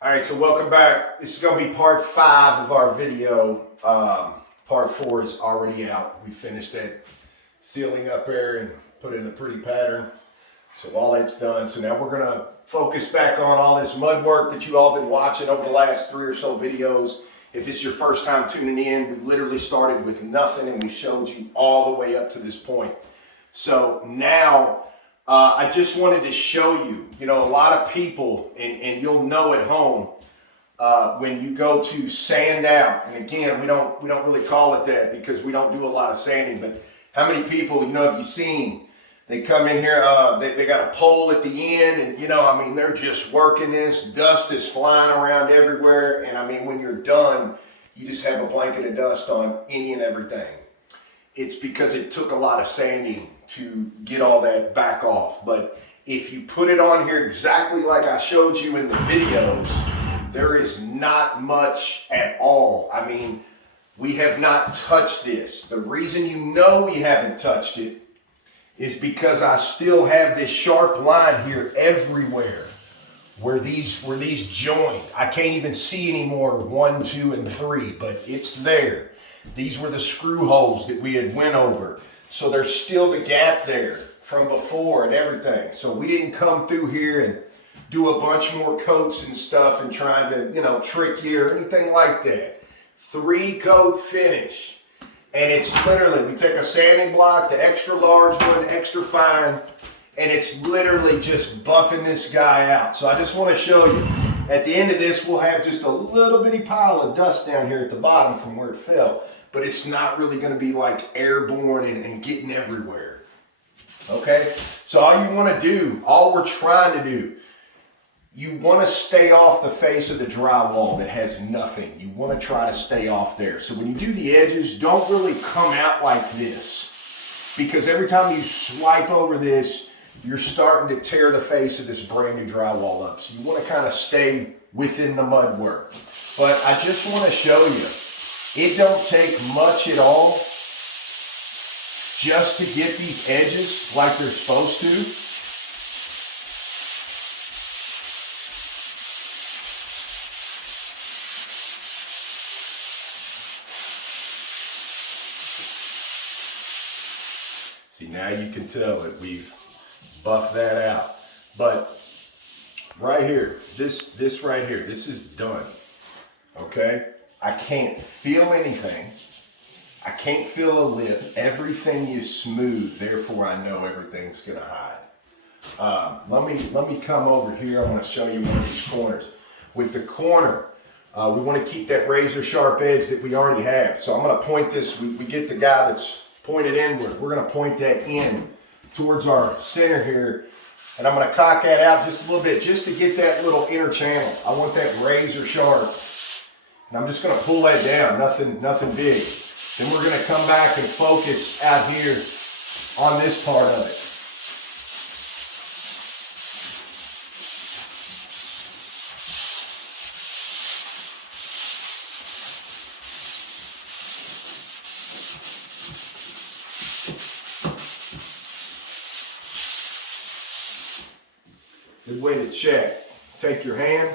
All right, so welcome back. This is going to be part 5 of our video. Part 4 is already out. We finished that ceiling up there and put in a pretty pattern. So all that's done. So now we're going to focus back on all this mud work that you all been watching over the last 3 or so videos. If this is your first time tuning in, we literally started with nothing and we showed you all the way up to this point. So now I just wanted to show you, a lot of people, and you'll know at home, when you go to sand out, and again, we don't really call it that because we don't do a lot of sanding, but how many people, have you seen, they come in here, they got a pole at the end, and they're just working this, dust is flying around everywhere, and when you're done, you just have a blanket of dust on any and everything. It's because it took a lot of sanding to get all that back off. But if you put it on here exactly like I showed you in the videos, there is not much at all. We have not touched this. The reason you know we haven't touched it is because I still have this sharp line here everywhere where these join. I can't even see anymore 1, 2, and 3, but it's there. These were the screw holes that we had went over. So there's still the gap there from before and everything. So we didn't come through here and do a bunch more coats and stuff and trying to, trick you or anything like that. 3-coat finish. And it's literally, we take a sanding block, the extra large one, extra fine, and it's literally just buffing this guy out. So I just want to show you. At the end of this, we'll have just a little bitty pile of dust down here at the bottom from where it fell. But it's not really going to be like airborne and getting everywhere. Okay? So all you want to do, all we're trying to do, you want to stay off the face of the drywall that has nothing. You want to try to stay off there. So when you do the edges, don't really come out like this. Because every time you swipe over this, you're starting to tear the face of this brand new drywall up. So you want to kind of stay within the mud work. But I just want to show you, it don't take much at all just to get these edges like they're supposed to. See, now you can tell that we've buffed that out. But right here, this right here, this is done. Okay? I can't feel anything. I can't feel a lip. Everything is smooth, therefore I know everything's gonna hide. Let me come over here. I want to show you one of these corners. With the corner, we want to keep that razor sharp edge that we already have. So I'm going to point this, we get the guy that's pointed inward. We're going to point that in towards our center here. And I'm going to cock that out just a little bit just to get that little inner channel. I want that razor sharp. And I'm just going to pull that down, nothing big. Then we're going to come back and focus out here on this part of it. Good way to check. Take your hand.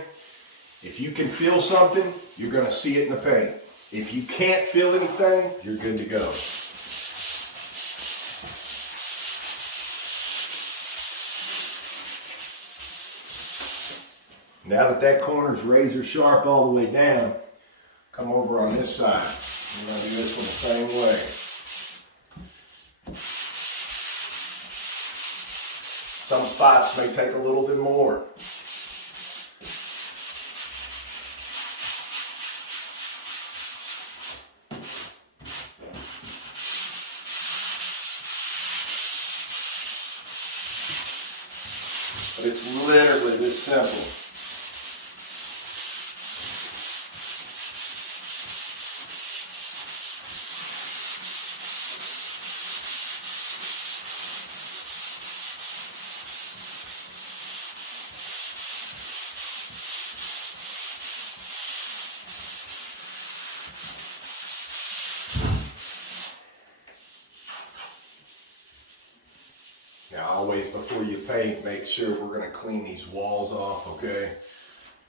If you can feel something, you're going to see it in the paint. If you can't feel anything, you're good to go. Now that that corner is razor sharp all the way down, come over on this side. We're going to do this one the same way. Some spots may take a little bit more. But it's literally this simple. Now always before you paint, make sure we're going to clean these walls off, okay?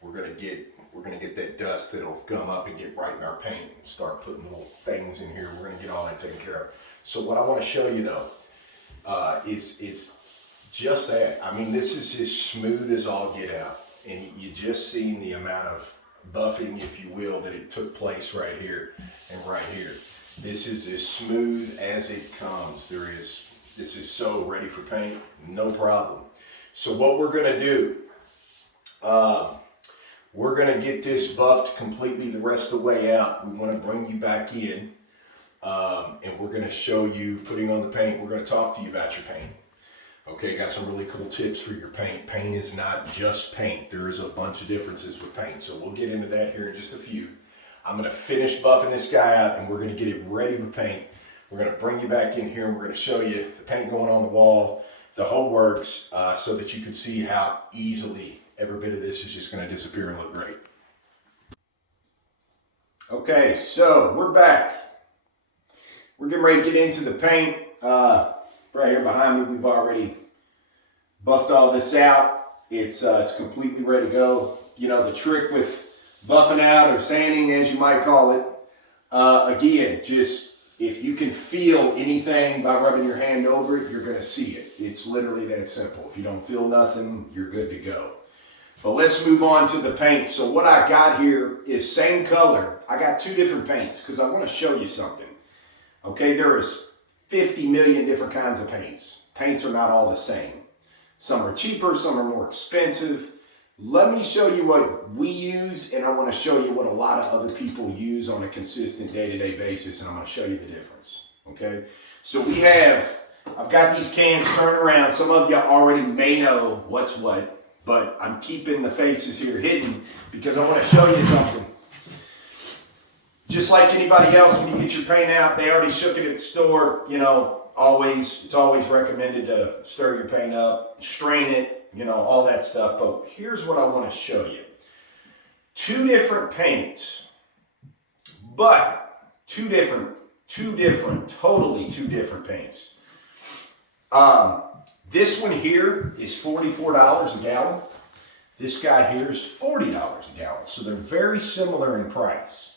we're gonna get that dust that'll gum up and get right in our paint. Start putting little things in here. We're gonna get all that taken care of. So what I want to show you though is just that. I mean, this is as smooth as all get out, and you just seen the amount of buffing, if you will, that it took place right here and right here. This is as smooth as it comes. This is so ready for paint, no problem. So what we're gonna do, we're gonna get this buffed completely the rest of the way out. We wanna bring you back in, and we're gonna show you putting on the paint. We're gonna talk to you about your paint. Okay, got some really cool tips for your paint. Paint is not just paint. There is a bunch of differences with paint. So we'll get into that here in just a few. I'm gonna finish buffing this guy out and we're gonna get it ready to paint. We're gonna bring you back in here and we're gonna show you the paint going on the wall, the whole works, so that you can see how easily every bit of this is just gonna disappear and look great. Okay, so we're back. We're getting ready to get into the paint. Right here behind me, we've already buffed all this out. It's completely ready to go. You know, the trick with buffing out or sanding, as you might call it, again, just if you can feel anything by rubbing your hand over it, you're going to see it. It's literally that simple. If you don't feel nothing, you're good to go. But let's move on to the paint. So what I got here is same color. I got two different paints because I want to show you something. Okay, there is 50 million different kinds of paints. Paints are not all the same. Some are cheaper, some are more expensive. Let me show you what we use, and I want to show you what a lot of other people use on a consistent day-to-day basis, and I'm going to show you the difference. Okay, so I've got these cans turned around. Some of you already may know what's what, but I'm keeping the faces here hidden because I want to show you something. Just like anybody else, when you get your paint out, they already shook it at the store. You know, it's always recommended to stir your paint up, strain it, you know, all that stuff. But here's what I want to show you. Two different paints, but totally two different paints. This one here is $44 a gallon. This guy here is $40 a gallon. So they're very similar in price.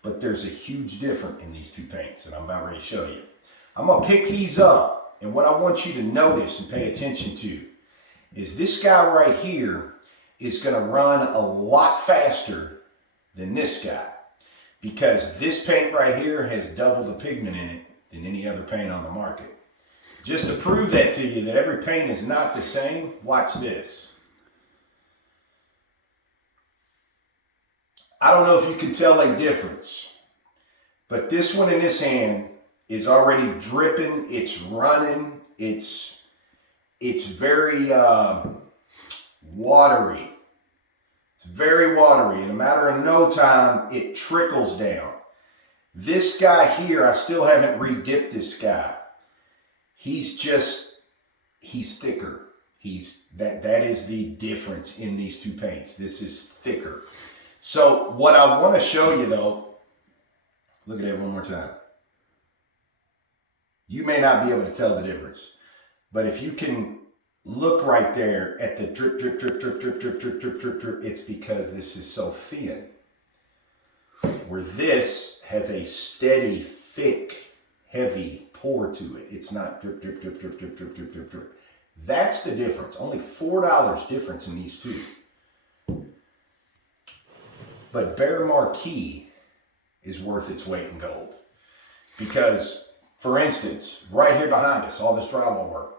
But there's a huge difference in these two paints, and I'm about ready to show you. I'm going to pick these up, and what I want you to notice and pay attention to is this guy right here is going to run a lot faster than this guy because this paint right here has double the pigment in it than any other paint on the market. Just to prove that to you, that every paint is not the same, watch this. I don't know if you can tell a difference, but this one in this hand is already dripping. It's running. It's very watery. It's very watery. In a matter of no time, it trickles down. This guy here, I still haven't re-dipped this guy. He's thicker. That is the difference in these two paints. This is thicker. So what I want to show you though, look at that one more time. You may not be able to tell the difference, but if you can look right there at the drip, drip, drip, drip, drip, drip, drip, drip, drip, drip, it's because this is so thin. Where this has a steady, thick, heavy pour to it. It's not drip, drip, drip, drip, drip, drip, drip, drip, drip. That's the difference. Only $4 difference in these two. But Behr Marquee is worth its weight in gold. Because, for instance, right here behind us, all this drywall work,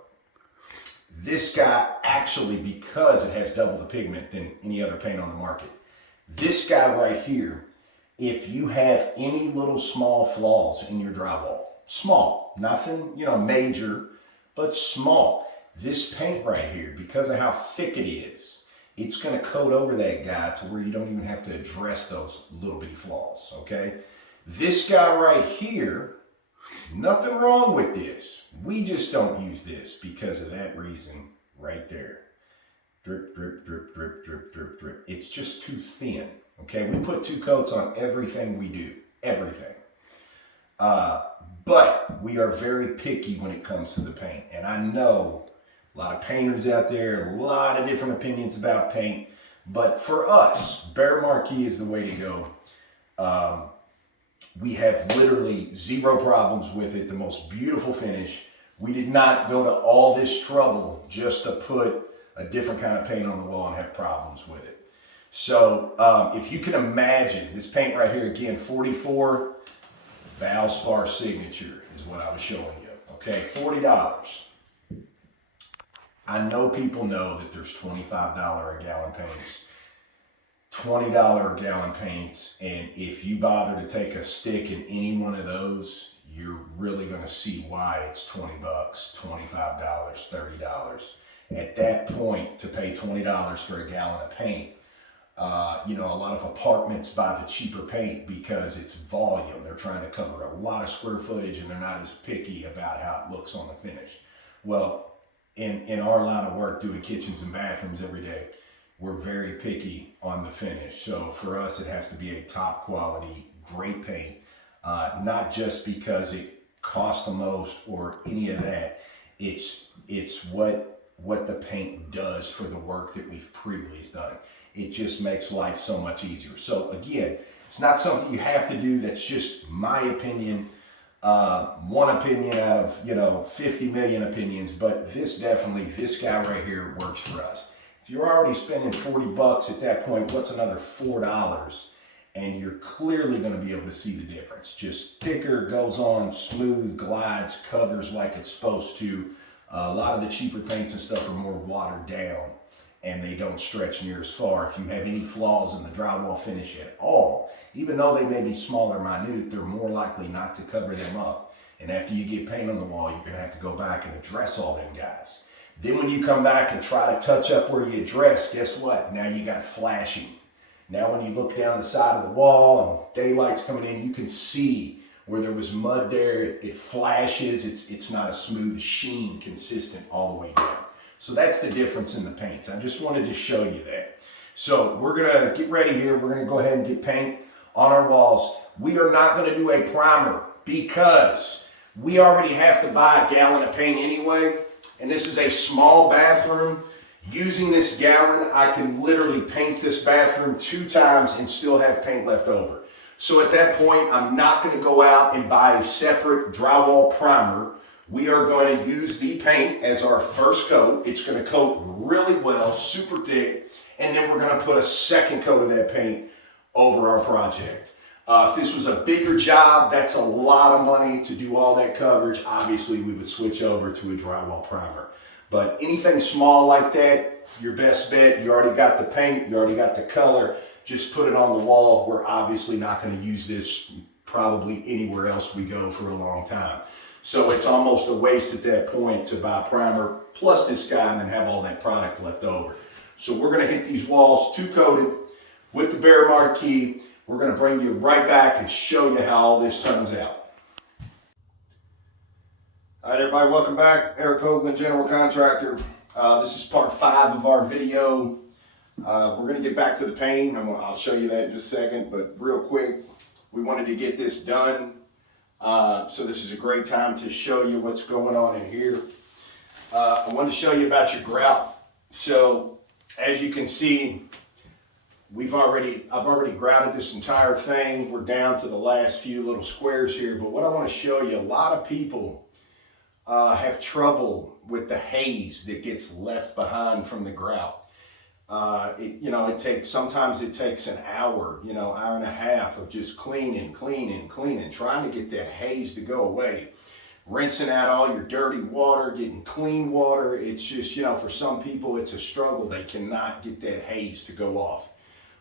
this guy actually, because it has double the pigment than any other paint on the market, this guy right here, if you have any little small flaws in your drywall, small, nothing, you know, major, but small, this paint right here, because of how thick it is, it's going to coat over that guy to where you don't even have to address those little bitty flaws, okay? This guy right here, nothing wrong with this. We just don't use this because of that reason right there. Drip, drip, drip, drip, drip, drip, drip. It's just too thin, okay? We put 2 coats on everything we do, everything. But we are very picky when it comes to the paint. And I know a lot of painters out there, a lot of different opinions about paint, But for us, bare marquee is the way to go. We have literally zero problems with it. The most beautiful finish. We did not go to all this trouble just to put a different kind of paint on the wall and have problems with it. So if you can imagine this paint right here, again, 44 Valspar signature is what I was showing you. Okay, $40. I know people know that there's $25 a gallon paints, $20 a gallon paints, and if you bother to take a stick in any one of those, you're really going to see why it's 20 bucks, $25, $30. At that point, to pay $20 for a gallon of paint, you know, a lot of apartments buy the cheaper paint because it's volume. They're trying to cover a lot of square footage and they're not as picky about how it looks on the finish. Well, in our line of work doing kitchens and bathrooms every day, we're very picky on the finish. So for us, it has to be a top quality, great paint, not just because it costs the most or any of that. It's what the paint does for the work that we've previously done. It just makes life so much easier. So again, it's not something you have to do. That's just my opinion. One opinion out of, you know, 50 million opinions, but this guy right here works for us. If you're already spending 40 bucks at that point, what's another $4? And you're clearly going to be able to see the difference. Just thicker, goes on smooth, glides, covers like it's supposed to. A lot of the cheaper paints and stuff are more watered down and they don't stretch near as far. If you have any flaws in the drywall finish at all, even though they may be small or minute, they're more likely not to cover them up. And after you get paint on the wall, you're going to have to go back and address all them guys. Then when you come back and try to touch up where you address, guess what? Now you got flashing. Now when you look down the side of the wall and daylight's coming in, you can see where there was mud there. It flashes. It's not a smooth sheen consistent all the way down. So that's the difference in the paints. I just wanted to show you that. So we're going to get ready here. We're going to go ahead and get paint on our walls. We are not going to do a primer because we already have to buy a gallon of paint anyway. And this is a small bathroom. Using this gallon, I can literally paint this bathroom 2 times and still have paint left over. So at that point, I'm not going to go out and buy a separate drywall primer. We are going to use the paint as our first coat. It's going to coat really well, super thick, and then we're going to put a second coat of that paint over our project. If this was a bigger job, that's a lot of money to do all that coverage. Obviously, we would switch over to a drywall primer. But anything small like that, your best bet, you already got the paint, you already got the color, just put it on the wall. We're obviously not going to use this probably anywhere else we go for a long time. So it's almost a waste at that point to buy primer plus this guy and then have all that product left over. So we're going to hit these walls 2-coated with the bare marquee. We're going to bring you right back and show you how all this turns out. All right, everybody, welcome back. Eric Hoagland, General Contractor. This is part 5 of our video. We're going to get back to the paint. I'll show you that in just a second, but real quick, we wanted to get this done. So this is a great time to show you what's going on in here. I wanted to show you about your grout. So as you can see, I've already grouted this entire thing. We're down to the last few little squares here, but what I want to show you, a lot of people have trouble with the haze that gets left behind from the grout. Sometimes it takes an hour, hour and a half of just cleaning, trying to get that haze to go away. Rinsing out all your dirty water, getting clean water. It's just, for some people it's a struggle. They cannot get that haze to go off.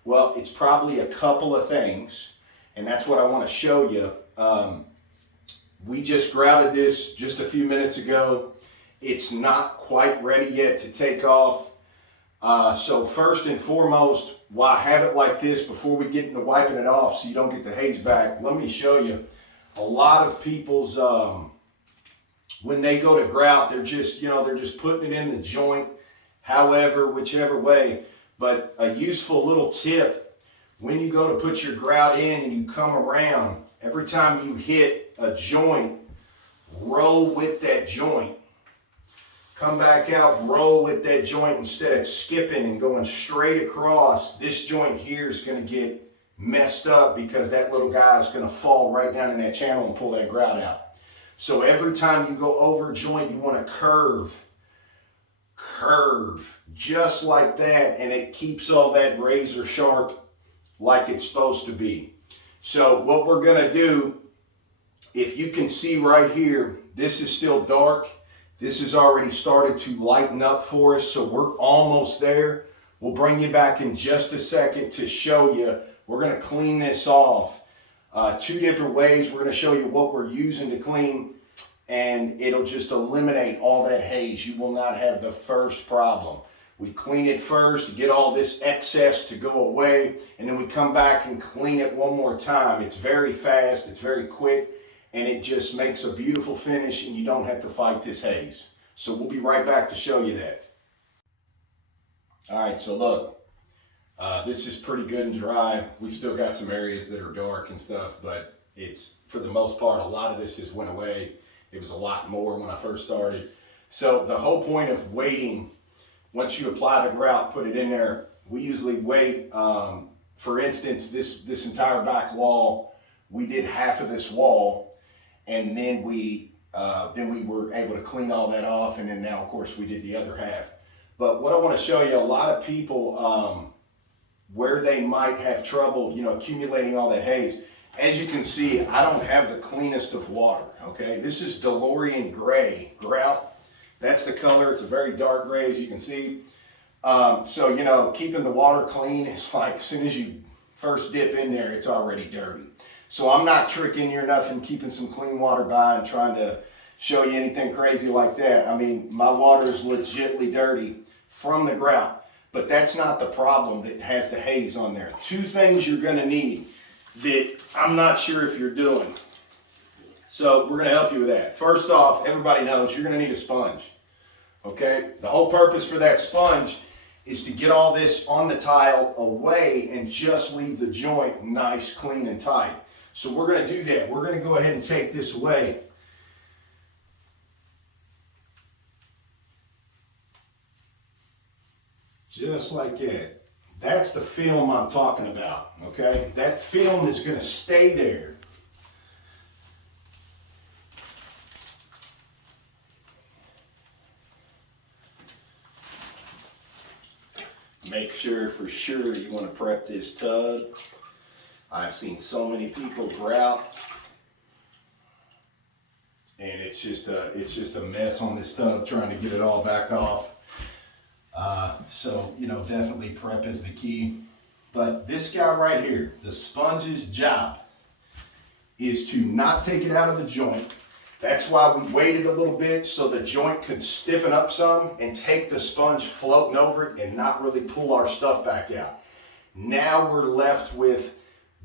Well, it's probably a couple of things, and that's what I want to show you. We just grouted this just a few minutes ago. It's not quite ready yet to take off. So first and foremost, why have it like this before we get into wiping it off so you don't get the haze back? Let me show you. A lot of people's, when they go to grout, they're just putting it in the joint, whichever way. But a useful little tip, when you go to put your grout in and you come around, every time you hit a joint, roll with that joint. come back out, roll with that joint instead of skipping and going straight across. This joint here is going to get messed up because that little guy is going to fall right down in that channel and pull that grout out. So every time you go over a joint, you want to curve, just like that, and it keeps all that razor sharp like it's supposed to be. So what we're going to do, if you can see right here, this is still dark. This has already started to lighten up for us, so we're almost there. We'll bring you back in just a second to show you. We're going to clean this off. Two different ways. We're going to show you what we're using to clean, and it'll just eliminate all that haze. You will not have the first problem. We clean it first to get all this excess to go away, and then we come back and clean it one more time. It's very fast, it's very quick, and it just makes a beautiful finish, and you don't have to fight this haze. So we'll be right back to show you that. All right, so look, this is pretty good and dry. We've still got some areas that are dark and stuff, but it's, for the most part, a lot of this has went away. It was a lot more when I first started. So the whole point of waiting, once you apply the grout, put it in there, we usually wait. For instance, this entire back wall, we did half of this wall, and then we were able to clean all that off, and then now, of course, we did the other half. But what I want to show you, a lot of people, where they might have trouble, accumulating all that haze. As you can see, I don't have the cleanest of water, okay? This is DeLorean gray grout. That's the color. It's a very dark gray, as you can see. So, keeping the water clean is like, as soon as you first dip in there, it's already dirty. So I'm not tricking you or nothing, keeping some clean water by and trying to show you anything crazy like that. I mean, my water is legitly dirty from the grout, but that's not the problem that has the haze on there. Two things you're going to need that I'm not sure if you're doing. So we're going to help you with that. First off, everybody knows you're going to need a sponge. Okay? The whole purpose for that sponge is to get all this on the tile away and just leave the joint nice, clean, and tight. So we're going to do that. We're going to go ahead and take this away. Just like that. That's the film I'm talking about, okay? That film is going to stay there. Make sure for sure you want to prep this tub. I've seen so many people grout, and it's just a mess on this tub trying to get it all back off. So, definitely prep is the key. But this guy right here, the sponge's job is to not take it out of the joint. That's why we waited a little bit, so the joint could stiffen up some and take the sponge floating over it and not really pull our stuff back out. Now we're left with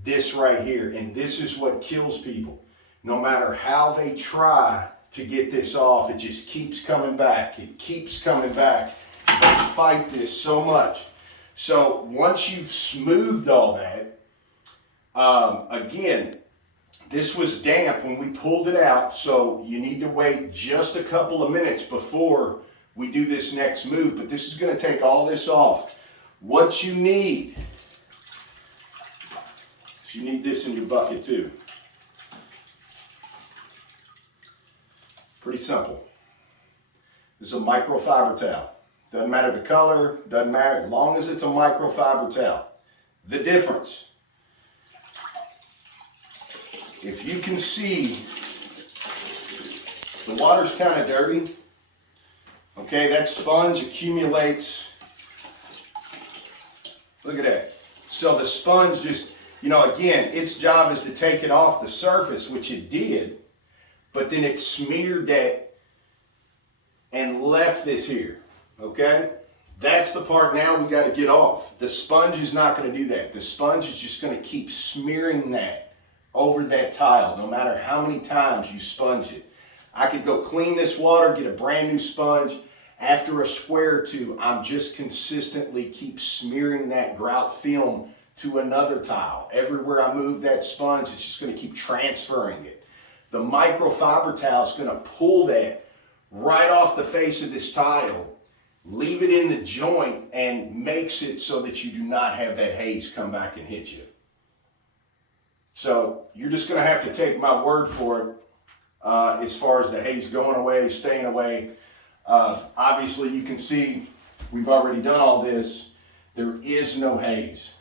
this right here, and this is what kills people. No matter how they try to get this off, it just keeps coming back. It keeps coming back. They fight this so much. So once you've smoothed all that, again, this was damp when we pulled it out, so you need to wait just a couple of minutes before we do this next move. But this is going to take all this off. What you need, is you need this in your bucket too. Pretty simple. This is a microfiber towel. Doesn't matter the color, doesn't matter, as long as it's a microfiber towel. The difference, if you can see, the water's kind of dirty. Okay, that sponge accumulates. Look at that. So the sponge just, again, its job is to take it off the surface, which it did, but then it smeared that and left this here. Okay, that's the part now we got to get off. The sponge is not going to do that. The sponge is just going to keep smearing that over that tile, no matter how many times you sponge it. I could go clean this water, get a brand new sponge. After a square or two, I'm just consistently keep smearing that grout film to another tile. Everywhere I move that sponge, it's just going to keep transferring it. The microfiber towel is going to pull that right off the face of this tile, leave it in the joint, and makes it so that you do not have that haze come back and hit you. So you're just going to have to take my word for it as far as the haze going away, staying away. Obviously you can see we've already done all this. There is no haze.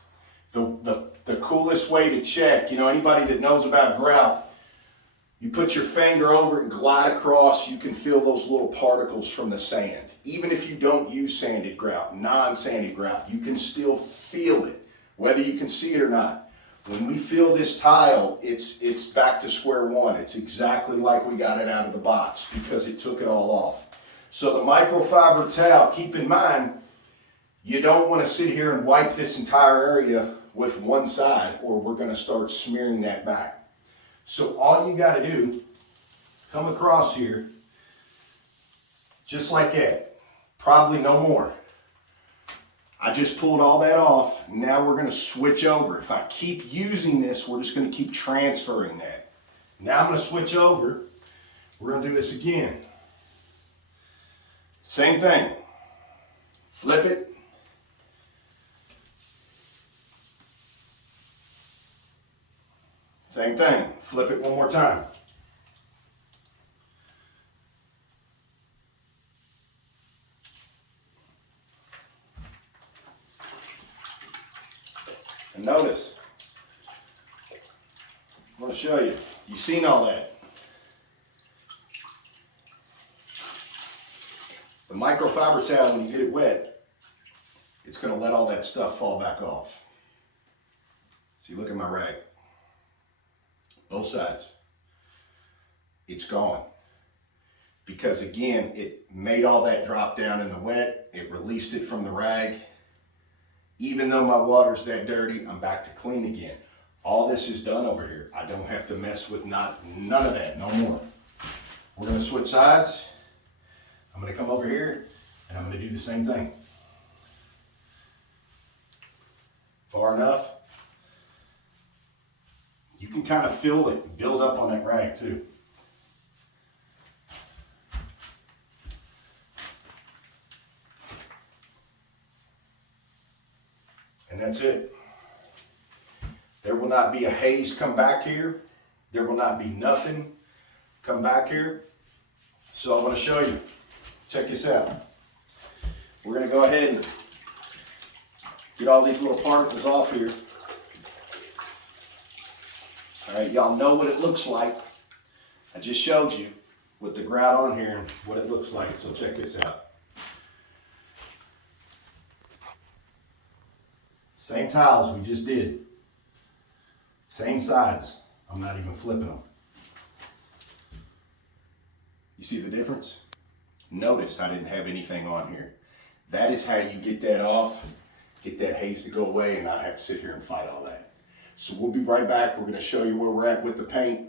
The coolest way to check, you know, anybody that knows about grout, you put your finger over it and glide across, you can feel those little particles from the sand. Even if you don't use sanded grout, non-sanded grout, you can still feel it, whether you can see it or not. When we feel this tile, it's back to square one. It's exactly like we got it out of the box because it took it all off. So the microfiber towel, keep in mind, you don't want to sit here and wipe this entire area with one side, or we're going to start smearing that back. So all you got to do, come across here, just like that, probably no more. I just pulled all that off. Now we're going to switch over. If I keep using this, we're just going to keep transferring that. Now I'm going to switch over. We're going to do this again. Same thing. Flip it. Same thing. Flip it one more time. And notice, I'm going to show you. You've seen all that. The microfiber towel, when you get it wet, it's going to let all that stuff fall back off. See, look at my rag. Both sides. It's gone. Because again, it made all that drop down in the wet. It released it from the rag. Even though my water's that dirty, I'm back to clean again. All this is done over here. I don't have to mess with none of that, no more. We're going to switch sides. I'm going to come over here and I'm going to do the same thing. Far enough. You can kind of feel it build up on that rag too. And that's it. There will not be a haze come back here. There will not be nothing come back here. So I want to show you. Check this out. We're going to go ahead and get all these little particles off here. All right, y'all know what it looks like. I just showed you with the grout on here and what it looks like. So check this out. Same tiles we just did. Same sides. I'm not even flipping them. You see the difference? Notice I didn't have anything on here. That is how you get that off, get that haze to go away and not have to sit here and fight all that. So we'll be right back. We're going to show you where we're at with the paint,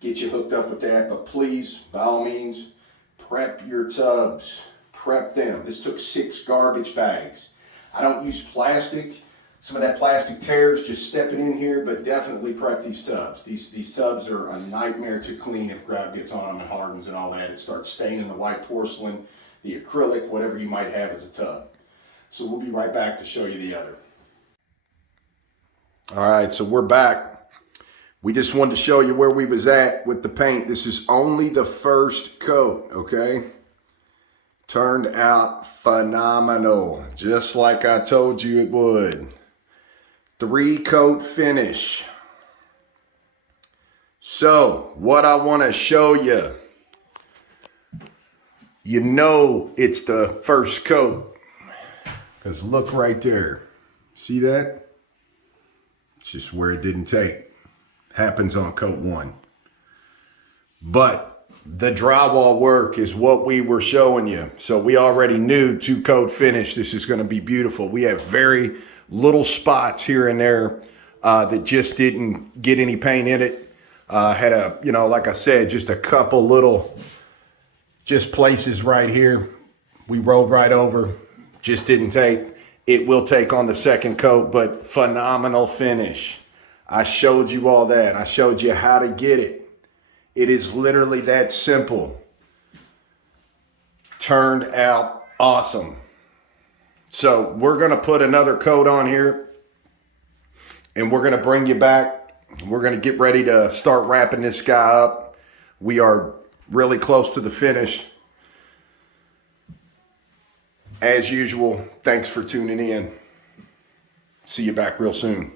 get you hooked up with that. But please, by all means, prep your tubs. Prep them. This took 6 garbage bags. I don't use plastic. Some of that plastic tears, just stepping in here, but definitely prep these tubs. These tubs are a nightmare to clean if grout gets on them and hardens and all that. It starts staining the white porcelain, the acrylic, whatever you might have as a tub. So we'll be right back to show you the other. All right, so we're back. We just wanted to show you where we was at with the paint. This is only the first coat, okay? Turned out phenomenal, just like I told you it would. 3-coat finish. So what I want to show you, you know it's the first coat, because look right there. See that? It's just where it didn't take. Happens on coat 1. But the drywall work is what we were showing you. So we already knew 2-coat finish. This is going to be beautiful. We have very little spots here and there that just didn't get any paint in it. Had a, you know, like I said, just a couple little, just places right here. We rolled right over, just didn't take. It will take on the 2nd coat, but phenomenal finish. I showed you all that. I showed you how to get it. It is literally that simple. turned out awesome. So we're going to put another coat on here, and we're going to bring you back. We're going to get ready to start wrapping this guy up. We are really close to the finish. As usual, thanks for tuning in. See you back real soon.